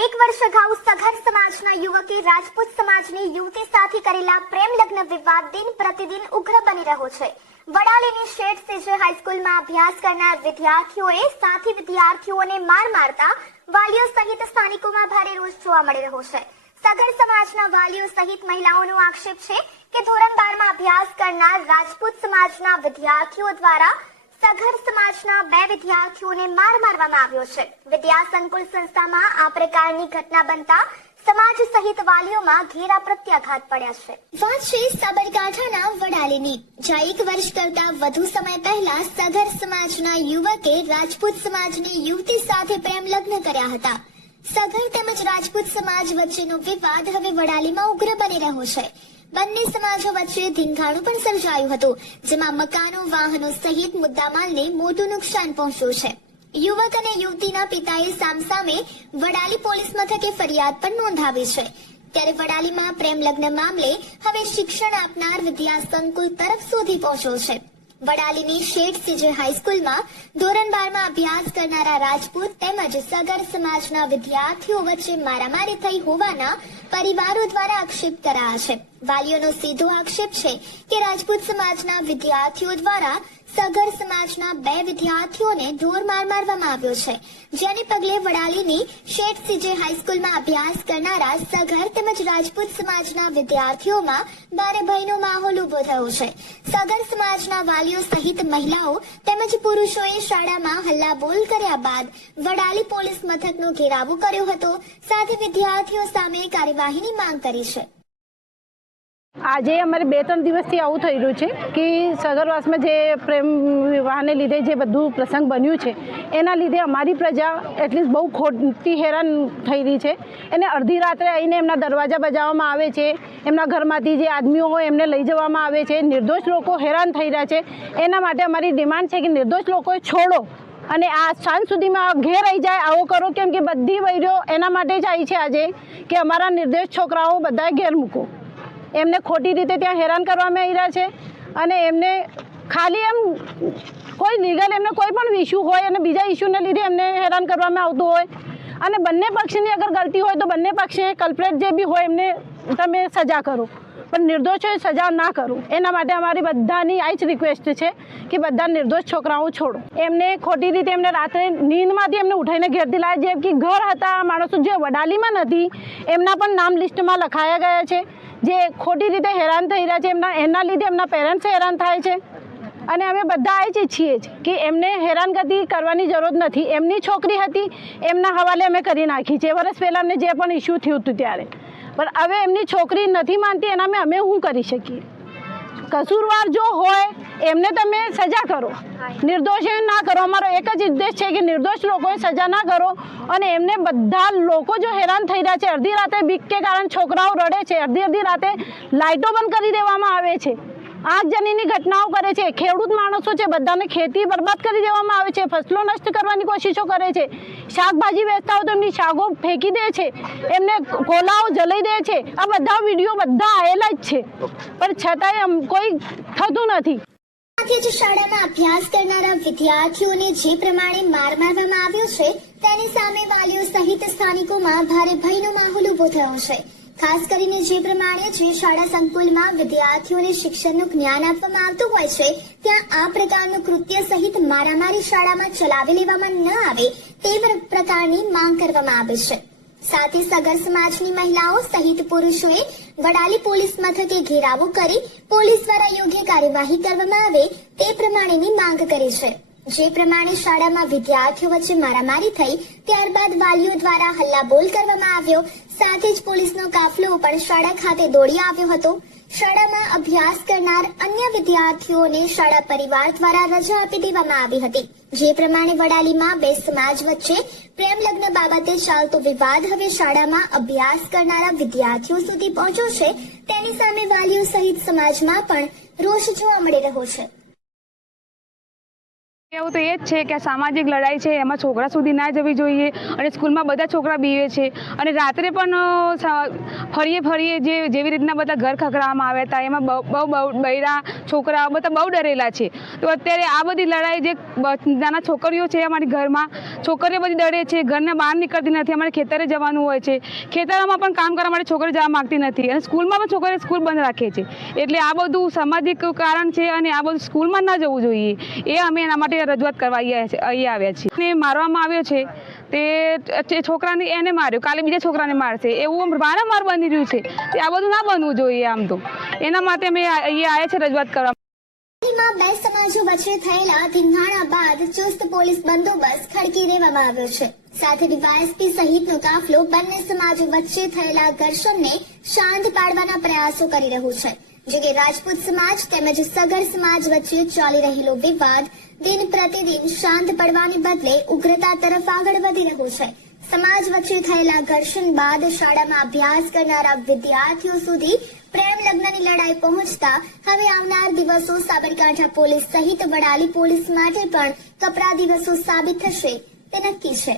એક વર્ષ અગાઉ સગર સમાજના યુવકે રાજપૂત સમાજની યુવતી સાથે કરેલા પ્રેમ લગ્ન વિવાદ દિન પ્રતિદિન ઉગ્ર બની રહ્યો છે। વડાલીની શેઠ સીજે હાઈસ્કૂલમાં અભ્યાસ કરનાર વિદ્યાર્થીઓએ સાથી વિદ્યાર્થીઓને માર મારતા વાલીઓ સહિત સ્થાનિકોમાં ભારે રોષ જોવા મળી રહ્યો છે। સગર સમાજના વાલીઓ સહિત મહિલાઓનો આક્ષેપ છે કે ધોરણ 12 માં અભ્યાસ કરનાર રાજપૂત સમાજના વિદ્યાર્થીઓ દ્વારા સગર સમાજના 2 વિદ્યાર્થીઓને માર મારવામાં આવ્યો છે। વિદ્યા સંકુલ સંસ્થામાં આ પ્રકારની ઘટના બનતા સમાજ સહિત વાલીઓમાં ઘેરા પ્રત્યાઘાત પડ્યા છે। વાત છે સાબરકાંઠાના વડાલીની, જ્યાં 1 વર્ષ કરતા વધુ સમય પહેલા સગર સમાજના યુવકે રાજપૂત સમાજની યુવતી સાથે પ્રેમ લગ્ન કર્યા હતા। સગર તેમજ રાજપૂત સમાજ વચ્ચેનો વિવાદ હવે વડાલીમાં ઉગ્ર બની રહ્યો છે। બંને સમાજો વચ્ચે ધીંગાણું પણ સર્જાયું હતું, જેમાં મકાનો, વાહનો સહિત મુદ્દામાલને મોટું નુકસાન પહોંચ્યું છે। યુવક અને યુવતીના પિતાએ સામસામે વડાલી પોલીસ મથકે ફરિયાદ પણ નોંધાવી છે। ત્યારે વડાલીમાં પ્રેમ લગ્ન મામલે હવે શિક્ષણ આપનાર વિદ્યા સંકુલ તરફ સુધી પહોંચ્યો છે। વડાલીની શેઠ સીજે હાઈસ્કૂલમાં ધોરણ 12 માં અભ્યાસ કરનારા રાજપૂત તેમજ સગર સમાજના વિદ્યાર્થીઓ વચ્ચે મારામારી થઈ હોવાના પરિવારો દ્વારા આક્ષેપ કરાયા છે। વાલીઓનો સીધો આક્ષેપ છે કે રાજપૂત સમાજના વિદ્યાર્થીઓ દ્વારા સગર સમાજના 2 વિદ્યાર્થીઓને ઢોરમાર મારવામાં આવ્યો છે, જેને પગલે વડાલીની શેઠ સીજે હાઈસ્કૂલમાં અભ્યાસ કરનારા સગર તેમજ રાજપૂત સમાજના વિદ્યાર્થીઓમાં ભારે ભયનો માહોલ ઉભો થયો છે। સગર સમાજના વાલીઓ સહિત મહિલાઓ તેમજ પુરુષોએ શાળામાં હલ્લાબોલ કર્યા બાદ વડાલી પોલીસ મથકનો ઘેરાવો કર્યો હતો, સાથે વિદ્યાર્થીઓ સામે કાર્યવાહીની માંગ કરી છે। આજે અમારે 2-3 દિવસથી આવું થઈ રહ્યું છે કે સગરવાસમાં જે પ્રેમ વિવાહને લીધે જે બધું પ્રસંગ બન્યું છે એના લીધે અમારી પ્રજા એટલીસ્ટ બહુ ખોટી હેરાન થઈ રહી છે। એને અડધી રાત્રે આવીને એમના દરવાજા બજાવવામાં આવે છે, એમના ઘરમાંથી જે આદમીઓ હોય એમને લઈ જવામાં આવે છે, નિર્દોષ લોકો હેરાન થઈ રહ્યા છે। એના માટે અમારી ડિમાન્ડ છે કે નિર્દોષ લોકોએ છોડો અને આ સાંજ સુધીમાં ઘેર આવી જાય આવો કરો, કેમ કે બધી વૈરીઓ એના માટે જ આવી છે આજે કે અમારા નિર્દોષ છોકરાઓ બધાએ ઘેર મૂકો। એમને ખોટી રીતે ત્યાં હેરાન કરવામાં આવી રહ્યા છે અને એમને ખાલી એમ કોઈ લીગલ એમને કોઈ પણ ઇસ્યુ હોય અને બીજા ઇસ્યુને લીધે એમને હેરાન કરવામાં આવતું હોય અને બંને પક્ષની અગર ગલતી હોય તો બંને પક્ષે કલ્પ્રેટ જે બી હોય એમને તમે સજા કરો, પણ નિર્દોષોએ સજા ના કરો। એના માટે અમારી બધાની આ જ રિક્વેસ્ટ છે કે બધા નિર્દોષ છોકરાઓ છોડો। એમને ખોટી રીતે એમને રાત્રે નીંદમાંથી એમને ઉઠાઈને ઘેરથી લાવ્યા, જેમ કે ઘર હતા માણસો જે વડાલીમાં નથી એમના પણ નામ લિસ્ટમાં લખાયા ગયા છે, જે ખોટી રીતે હેરાન થઈ રહ્યા છે, એના લીધે એમના પેરેન્ટ્સ હેરાન થાય છે અને અમે બધા આ જ ઈચ્છીએ છીએ કે એમને હેરાનગતિ કરવાની જરૂર નથી। એમની છોકરી હતી, એમના હવાલે અમે કરી નાખી છે વર્ષ પહેલાં અમને જે પણ ઇસ્યુ થયું હતું ત્યારે, પણ હવે એમની છોકરી નથી માનતી, એના અમે શું કરી શકીએ? કસૂરવાર જો હોય એમને તમે સજા કરો, નિર્દોષે ના કરો। અમારો એક જ ઉદ્દેશ છે કે નિર્દોષ લોકોએ સજા ના કરો અને એમને બધા લોકો જો હેરાન થઈ રહ્યા છે, અડધી રાતે બીક કે કારણ છોકરાઓ રડે છે, અડધી રાતે લાઇટો બંધ કરી દેવામાં આવે છે, આગજનીની ઘટનાઓ કરે છે, ખેડૂત માણસો છે બધાને ખેતી બરબાદ કરી દેવામાં આવે છે, ફસલો નષ્ટ કરવાની કોશિશો કરે છે, શાકભાજી વેચતા હોય તો એમની શાકો ફેંકી દે છે, એમને કોલાઓ જલાઈ દે છે। આ બધા વિડીયો બધા આવેલા જ છે, પણ છતાંય કોઈ થતું નથી। સાથે જ શાળામાં અભ્યાસ કરનારા વિદ્યાર્થીઓને જે પ્રમાણે માર મારવામાં આવ્યો છે તેની સામે વાલીઓ સહિત સ્થાનિકોમાં ભારે ભયનો માહોલ ઉભો થયો છે। ખાસ કરીને જે પ્રમાણે જે શાળા સંકુલમાં વિદ્યાર્થીઓને શિક્ષણનું જ્ઞાન આપવામાં આવતું હોય છે ત્યાં આ પ્રકારનું કૃત્ય સહિત મારામારી શાળામાં ચલાવી લેવામાં ન આવે તે પ્રકારની માંગ કરવામાં આવે છે। સાથે સગર સમાજની મહિલાઓ સહિત પુરુષોએ વડાલી પોલીસ મથકે ઘેરાવો કરી પોલીસ દ્વારા યોગ્ય કાર્યવાહી કરવામાં આવે તે પ્રમાણેની માંગ કરી છે। જે પ્રમાણે શાળામાં વિદ્યાર્થીઓ વચ્ચે મારામારી થઈ ત્યારબાદ વાલીઓ દ્વારા હલ્લાબોલ કરવામાં આવ્યો, સાથે જ પોલીસનો કાફલો પણ શાળા ખાતે દોડી આવ્યો હતો। શાળામાં અભ્યાસ કરનાર અન્ય વિદ્યાર્થીઓને શાળા પરિવાર દ્વારા રજા આપી દેવામાં આવી હતી। જે પ્રમાણે વડાલીમાં 2 સમાજ વચ્ચે પ્રેમ લગ્ન બાબતે ચાલતો વિવાદ હવે શાળામાં અભ્યાસ કરનારા વિદ્યાર્થીઓ સુધી પહોંચ્યો છે, તેની સામે વાલીઓ સહિત સમાજમાં પણ રોષ જોવા મળી રહ્યો છે। એવું તો એ જ છે કે આ સામાજિક લડાઈ છે એમાં છોકરા સુધી ના જવી જોઈએ અને સ્કૂલમાં બધા છોકરા બીવે છે અને રાત્રે પણ ફરીએ જેવી રીતના બધા ઘર ખખડાવવામાં આવ્યા હતા એમાં બહુ બૈરા છોકરા બધા બહુ ડરેલા છે. તો અત્યારે આ બધી લડાઈ જે નાના છોકરીઓ છે અમારી ઘરમાં છોકરીઓ બધી ડરે છે, ઘરના બહાર નીકળતી નથી, અમારે ખેતરે જવાનું હોય છે, ખેતરોમાં પણ કામ કરવા માટે છોકરી જવા માગતી નથી અને સ્કૂલમાં પણ છોકરીઓ સ્કૂલ બંધ રાખે છે. એટલે આ બધું સામાજિક કારણ છે અને આ બધું સ્કૂલમાં ના જવું જોઈએ એ અમે એના માટે રજૂઆત કરવા અહીંયા આવ્યા છીએ. ને મારવામાં આવ્યો છે તે છોકરાને એને માર્યો, કાલે બીજા છોકરાને મારશે એવું વારંવાર બની રહ્યું છે. તે આ બધું ના બનવું જોઈએ. આમ તો એના માટે અમે અહીંયા આવ્યા છે રજૂઆત કરવા. દિલ્હીમાં બે સમાજો વચ્ચે થયેલા ધીંગાણા બાદ ચુસ્ત પોલીસ બંદોબસ્ત ખડકી દેવામાં આવ્યો છે. સાથે ડીવાયએસપી સહિતનો કાફલો બંને સમાજો વચ્ચે થયેલા ઘર્ષણને શાંત પાડવાના પ્રયાસો કરી રહ્યું છે. જો કે રાજપૂત સમાજ તેમજ સગર સમાજ વચ્ચે ચાલી રહેલો વિવાદ દિન પ્રતિદિન શાંત પડવાને બદલે ઉગ્રતા તરફ આગળ વધી રહ્યો છે. સમાજ વચ્ચે થયેલા ઘર્ષણ બાદ શાળામાં અભ્યાસ કરનારા વિદ્યાર્થીઓ સુધી પ્રેમ લગ્નની લડાઈ પહોંચતા હવે આવનાર દિવસો સાબરકાંઠા પોલીસ સહિત વડાલી પોલીસ માટે પણ કપરા દિવસો સાબિત થશે તે નક્કી છે.